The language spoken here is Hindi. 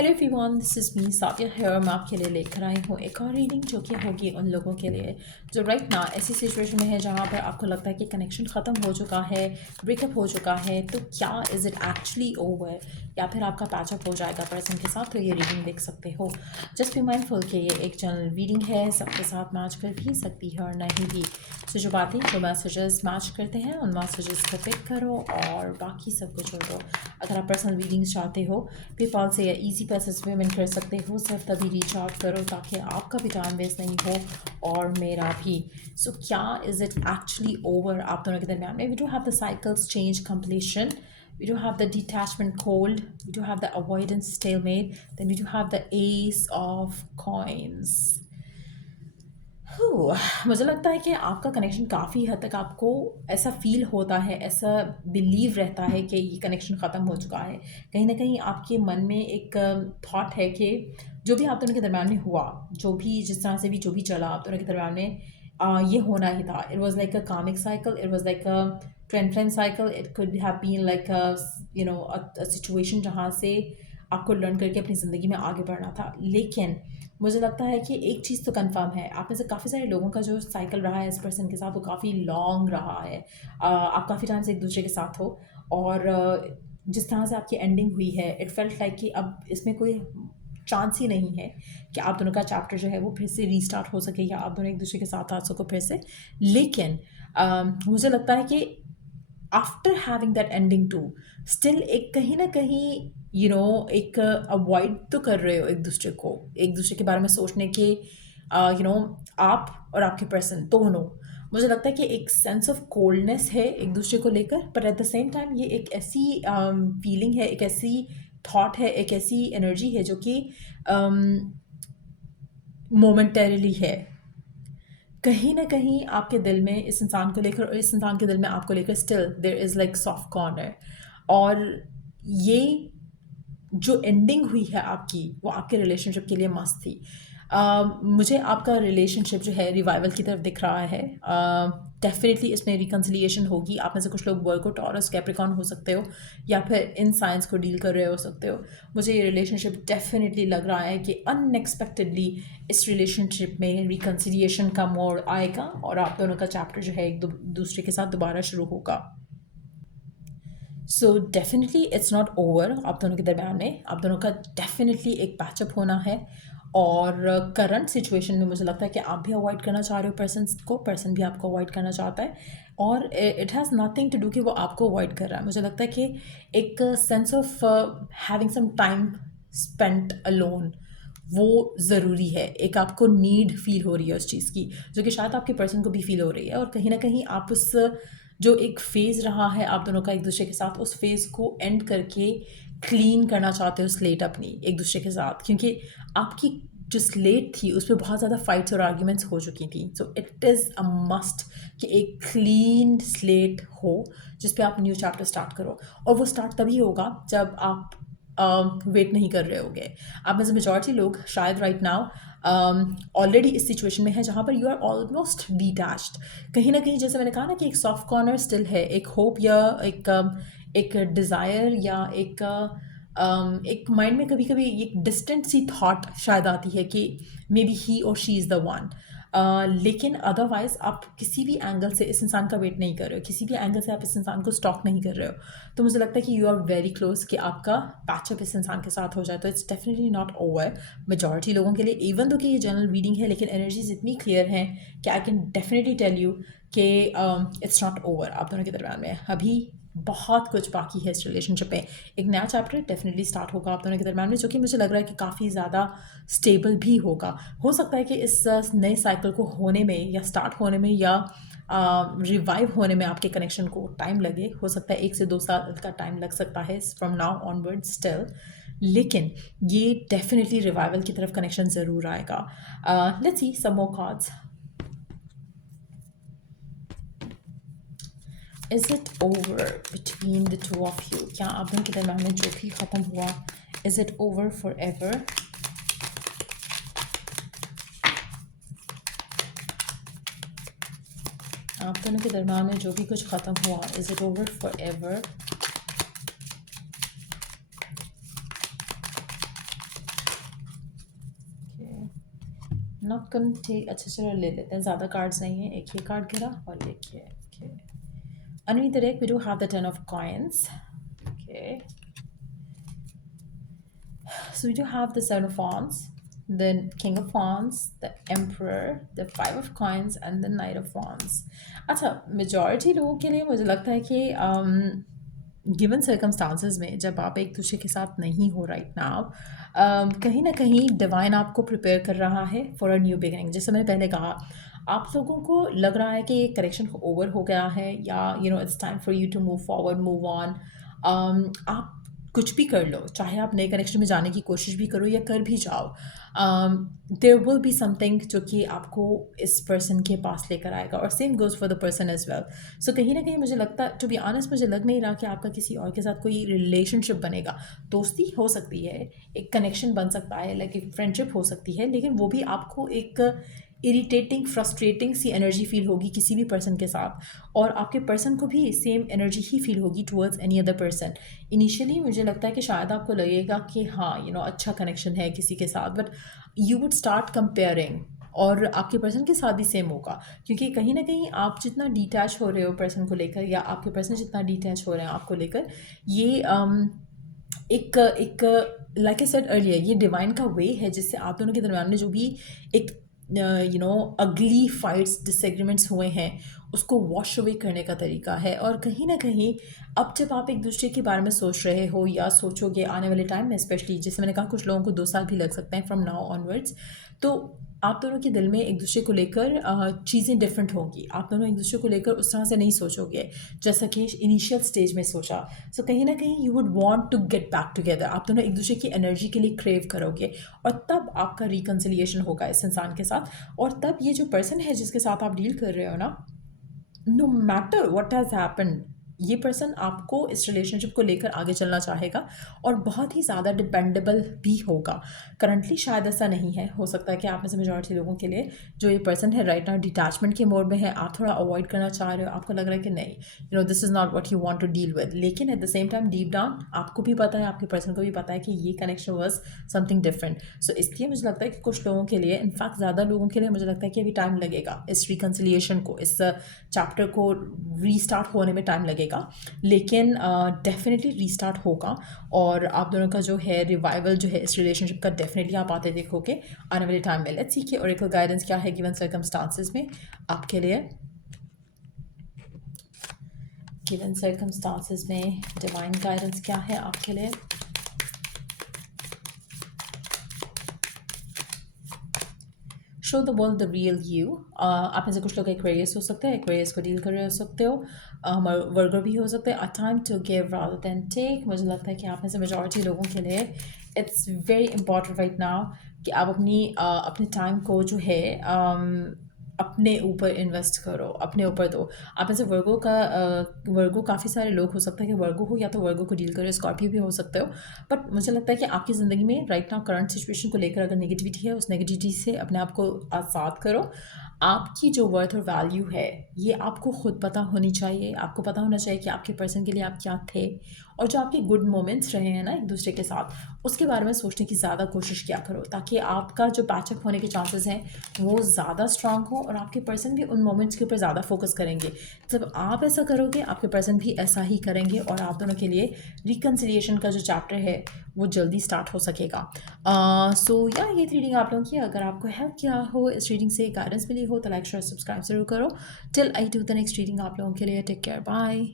Hello everyone, this is me Saviya है और मैं आपके लिए लेकर आई हूँ एक और रीडिंग जो कि होगी उन लोगों के लिए जो राइट ना ऐसी सिचुएशन में है जहाँ पर आपको लगता है कि कनेक्शन ख़त्म हो चुका है, ब्रेकअप हो चुका है। तो क्या इज़ इट एक्चुअली ओवर या फिर आपका पैचअप हो जाएगा पर्सन के साथ। तो ये रीडिंग देख सकते हो। जस्ट बी माइंडफुल कि ये एक जनरल रीडिंग है, सबके साथ मैच कर भी सकती है और नहीं भी। तो जो बातें जो मैसेजेस मैच करते हैं उन मैसेजेस को पिक करो और बाकी सब कुछ छोड़ दो। अगर आप पर्सनल रीडिंग्स चाहते हो पेपाल से या ईजी पैसेज पेमेंट कर सकते हो। सिर्फ तभी रीच आउट करो ताकि आपका भी टाइम वेस्ट नहीं हो और मेरा भी। सो क्या इज़ इट एक्चुअली ओवर आप दोनों के दरमियान में? We do have the cycles change completion, we do have the detachment cold, we do have the avoidance stalemate, then we do have the ace of coins. मुझे लगता है कि आपका कनेक्शन काफ़ी हद तक आपको ऐसा फ़ील होता है, ऐसा बिलीव रहता है कि ये कनेक्शन ख़त्म हो चुका है। कहीं न कहीं आपके मन में एक थॉट है कि जो भी आप दोनों के दरमियान में हुआ, जो भी जिस तरह से भी जो भी चला आप दोनों के दरमियान में ये होना ही था। It was like a karmic cycle, it was like a twin flame cycle, it could have been like a situation जहाँ से आपको लर्न करके अपनी ज़िंदगी में आगे बढ़ना था। लेकिन मुझे लगता है कि एक चीज़ तो कंफर्म है, आप में से काफ़ी सारे लोगों का जो साइकिल रहा है इस पर्सन के साथ वो काफ़ी लॉन्ग रहा है। आप काफ़ी टाइम से एक दूसरे के साथ हो और जिस तरह से आपकी एंडिंग हुई है इट फेल्ट लाइक कि अब इसमें कोई चांस ही नहीं है कि आप दोनों का चैप्टर जो है वो फिर से रीस्टार्ट हो सके या आप दोनों एक दूसरे के साथ आ सको फिर से। लेकिन मुझे लगता है कि after having that ending to still एक कहीं ना कहीं एक अवॉइड तो कर रहे हो एक दूसरे को, एक दूसरे के बारे में सोचने के आप और आपके पर्सन दोनों। मुझे लगता है कि एक सेंस ऑफ कोल्डनेस है एक दूसरे को लेकर, but at the same time ये एक ऐसी फीलिंग है, एक ऐसी थॉट है, एक ऐसी एनर्जी है जो कि मोमेंटरीली है। कहीं ना कहीं आपके दिल में इस इंसान को लेकर और इस इंसान के दिल में आपको लेकर still there is like soft corner. और ये जो एंडिंग हुई है आपकी वो आपके रिलेशनशिप के लिए मस्त थी। मुझे आपका रिलेशनशिप जो है रिवाइवल की तरफ दिख रहा है। डेफिनेटली इसमें रिकन्सिलिएशन होगी। आप में से कुछ लोग वर्गो टॉरस कैप्रिकॉन हो सकते हो या फिर इन साइंस को डील कर रहे हो सकते हो। मुझे ये रिलेशनशिप डेफिनेटली लग रहा है कि अनएक्सपेक्टेडली इस रिलेशनशिप में रिकन्सिलिएशन का मोड़ आएगा और आप दोनों का चैप्टर जो है एक दूसरे के साथ दोबारा शुरू होगा। So definitely it's not over आप दोनों के दरमियान में। आप दोनों का डेफिनेटली एक पैचअप होना है और करंट सिचुएशन में मुझे लगता है कि आप भी अवॉइड करना चाह रहे हो पर्सन को, पर्सन भी आपको अवॉइड करना चाहता है और it has nothing to do कि वो आपको अवॉइड कर रहा है। मुझे लगता है कि एक sense of having some time spent alone वो ज़रूरी है। एक आपको नीड फील हो रही है उस चीज़ की जो कि शायद आपके पर्सन को भी फील हो रही है और कहीं ना कहीं आप उस जो एक फ़ेज़ रहा है आप दोनों का एक दूसरे के साथ, उस फेज़ को एंड करके क्लीन करना चाहते हो स्लेट अपनी एक दूसरे के साथ, क्योंकि आपकी जो स्लेट थी उस पर बहुत ज़्यादा फाइट्स और आर्ग्यूमेंट्स हो चुकी थी। So it is a must कि एक क्लीन स्लेट हो जिस पे आप न्यू चैप्टर स्टार्ट करो। और वो स्टार्ट तभी होगा जब आप वेट नहीं कर रहे होगे। आप में से मेजॉरिटी लोग शायद राइट नाउ ऑलरेडी इस सिचुएशन में है जहाँ पर यू आर ऑलमोस्ट डिटैच्ड। कहीं ना कहीं जैसे मैंने कहा ना कि एक सॉफ्ट कॉर्नर स्टिल है, एक होप या एक डिज़ायर या एक माइंड में कभी कभी एक डिस्टेंट सी थॉट शायद आती है कि मे बी ही और शी इज़ द वन। लेकिन अदरवाइज़ आप किसी भी एंगल से इस इंसान का वेट नहीं कर रहे हो, किसी भी एंगल से आप इस इंसान को स्टॉक नहीं कर रहे हो। तो मुझे लगता है कि यू आर वेरी क्लोज कि आपका पैचअप इस इंसान के साथ हो जाए। तो it's definitely not over majority लोगों के लिए, इवन दो कि ये जनरल रीडिंग है, लेकिन एनर्जीज इतनी क्लियर हैं कि I can definitely tell you कि इट्स नॉट ओवर आप दोनों के दरमियान में। अभी बहुत कुछ बाकी है इस रिलेशनशिप में। एक नया चैप्टर डेफिनेटली स्टार्ट होगा आप दोनों के दरमियान में जो कि मुझे लग रहा है कि काफ़ी ज़्यादा स्टेबल भी होगा। हो सकता है कि इस नए साइकिल को होने में या स्टार्ट होने में या रिवाइव होने में आपके कनेक्शन को टाइम लगे। हो सकता है 1 से 2 साल का टाइम लग सकता है फ्रॉम नाउ ऑनवर्ड स्टिल, लेकिन ये डेफिनेटली रिवाइवल की तरफ कनेक्शन ज़रूर आएगा। Let's see some more cards. Is it over between the two of you? क्या आप दोनों के दरमियान में जो भी ख़त्म हुआ, is it over forever? आप दोनों के दरमियान में जो भी कुछ ख़त्म हुआ, is it over forever? Not come ठीक, अच्छा चलो ले लेते हैं, ज़्यादा कार्ड्स नहीं है, एक ये कार्ड गिरा और एक ये। Okay, underneath the deck we do have the 10 of coins. Okay, so we do have the 7 of wands, the king of wands, the emperor, the 5 of coins and the knight of wands. अच्छा, मेजॉरिटी लोगों के लिए मुझे लगता है कि गिवन सर्कमस्टांसेस में जब आप एक दूसरे के साथ नहीं हो राइट नाउ, कहीं ना कहीं डिवाइन आपको प्रिपेयर कर रहा है फॉर अ न्यू बिगिनिंग। जैसे मैंने पहले कहा, आप लोगों को लग रहा है कि ये करेक्शन ओवर हो गया है, या it's time for you to move forward, move on. आप कुछ भी कर लो, चाहे आप नए कनेक्शन में जाने की कोशिश भी करो या कर भी जाओ, देयर विल बी समथिंग जो कि आपको इस पर्सन के पास लेकर आएगा, और same goes for the person as well. So कहीं ना कहीं मुझे लगता है, टू बी ऑनेस्ट, मुझे लग नहीं रहा कि आपका किसी और के साथ कोई रिलेशनशिप बनेगा। दोस्ती हो सकती है, एक कनेक्शन बन सकता है, लाइक एक फ्रेंडशिप हो सकती है, लेकिन वो भी आपको एक इरिटेटिंग, फ्रस्ट्रेटिंग सी एनर्जी फील होगी किसी भी पर्सन के साथ, और आपके पर्सन को भी सेम एनर्जी ही फील होगी towards any other person. Initially मुझे लगता है कि शायद आपको लगेगा कि हाँ अच्छा कनेक्शन है किसी के साथ, but you would start comparing, और आपके पर्सन के साथ भी सेम होगा, क्योंकि कहीं ना कहीं आप जितना डिटैच हो रहे हो पर्सन को लेकर, या आपके पर्सन जितना डिटैच हो रहे हैं आपको लेकर, ये एक एक लाइक आई सेड अर्लियर, ये डिवाइन का वे है जिससे आप दोनों के दरमियान में जो भी एक अगली फाइट्स, डिसएग्रीमेंट्स हुए हैं, उसको वॉश अवे करने का तरीका है। और कहीं ना कहीं अब जब आप एक दूसरे के बारे में सोच रहे हो या सोचोगे आने वाले टाइम में, स्पेशली जैसे मैंने कहा कुछ लोगों को 2 साल भी लग सकते हैं फ्रॉम नाउ ऑनवर्ड्स, तो आप दोनों के दिल में एक दूसरे को लेकर चीज़ें डिफरेंट होंगी। आप दोनों एक दूसरे को लेकर उस तरह से नहीं सोचोगे जैसा कि इनिशियल स्टेज में सोचा। सो कहीं ना कहीं you would want to get back together, आप दोनों एक दूसरे की एनर्जी के लिए क्रेव करोगे, और तब आपका रिकन्सिलिएशन होगा इस इंसान के साथ। और तब ये जो पर्सन है जिसके साथ आप डील कर रहे हो ना, no matter what has happen, ये पर्सन आपको इस रिलेशनशिप को लेकर आगे चलना चाहेगा, और बहुत ही ज़्यादा डिपेंडेबल भी होगा। करंटली शायद ऐसा नहीं है, हो सकता है कि आप में से मेजॉरिटी लोगों के लिए जो ये पर्सन है राइट नाउ डिटैचमेंट के मोड में है, आप थोड़ा अवॉइड करना चाह रहे हो, आपको लग रहा है कि नहीं this is not what you want to deal with, लेकिन at the same time deep down आपको भी पता है, आपके पर्सन को भी पता है कि ये कनेक्शन वाज समथिंग डिफरेंट। सो इसलिए मुझे लगता है कि कुछ लोगों के लिए, इनफैक्ट ज़्यादा लोगों के लिए, मुझे लगता है कि अभी टाइम लगेगा इस रिकन्सिलिएशन को, इस चैप्टर को रीस्टार्ट होने में टाइम लगेगा, लेकिन डेफिनेटली रीस्टार्ट होगा, और आप दोनों का जो है रिवाइवल जो है इस रिलेशनशिप का, डेफिनेटली आप आते देखोगे आने वाले टाइम में। लेट्स सी कि ओरेकल गाइडेंस क्या है गिवन सर्कमस्टांसेस में आपके लिए। गिवन सर्कमस्टांसेस में डिवाइन गाइडेंस क्या है आपके लिए। Show the world the real you. आप में से कुछ लोग एक्वेरियस हो सकते हैं, एक्वेरियस को डील कर रहे हो सकते हो, वर्गर भी हो सकते हैं। A time to give rather than take, मुझे लगता है कि आप में से मेजॉरिटी लोगों के लिए it's very important right now कि आप अपने टाइम को जो है अपने ऊपर इन्वेस्ट करो, अपने ऊपर दो। आप ऐसे वर्गो काफ़ी सारे लोग हो सकते हैं कि वर्गो हो, या तो वर्गो को डील करो, स्कॉर्पियो भी हो सकते हो, बट मुझे लगता है कि आपकी ज़िंदगी में राइट नाउ करंट सिचुएशन को लेकर अगर नेगेटिविटी है, उस नेगेटिविटी से अपने आप को आज़ाद करो। आपकी जो वर्थ और वैल्यू है ये आपको खुद पता होनी चाहिए, आपको पता होना चाहिए कि आपके पर्सन के लिए आप क्या थे, और जो आपके गुड मोमेंट्स रहे हैं ना एक दूसरे के साथ, उसके बारे में सोचने की ज़्यादा कोशिश किया करो, ताकि आपका जो पैचअप होने के चांसेस हैं वो ज़्यादा स्ट्रांग हो, और आपके पर्सन भी उन मोमेंट्स के ऊपर ज़्यादा फोकस करेंगे। जब आप ऐसा करोगे आपके पर्सन भी ऐसा ही करेंगे, और आप दोनों के लिए रिकन्सिलिएशन का जो चैप्टर है वो जल्दी स्टार्ट हो सकेगा। सो या ये रीडिंग आप लोगों की अगर आपको हेल्प किया हो, इस रीडिंग से गाइडेंस मिली हो, तो लाइक शेयर सब्सक्राइब जरूर करो। Till I do the next reading आप लोगों के लिए टेक केयर, बाय।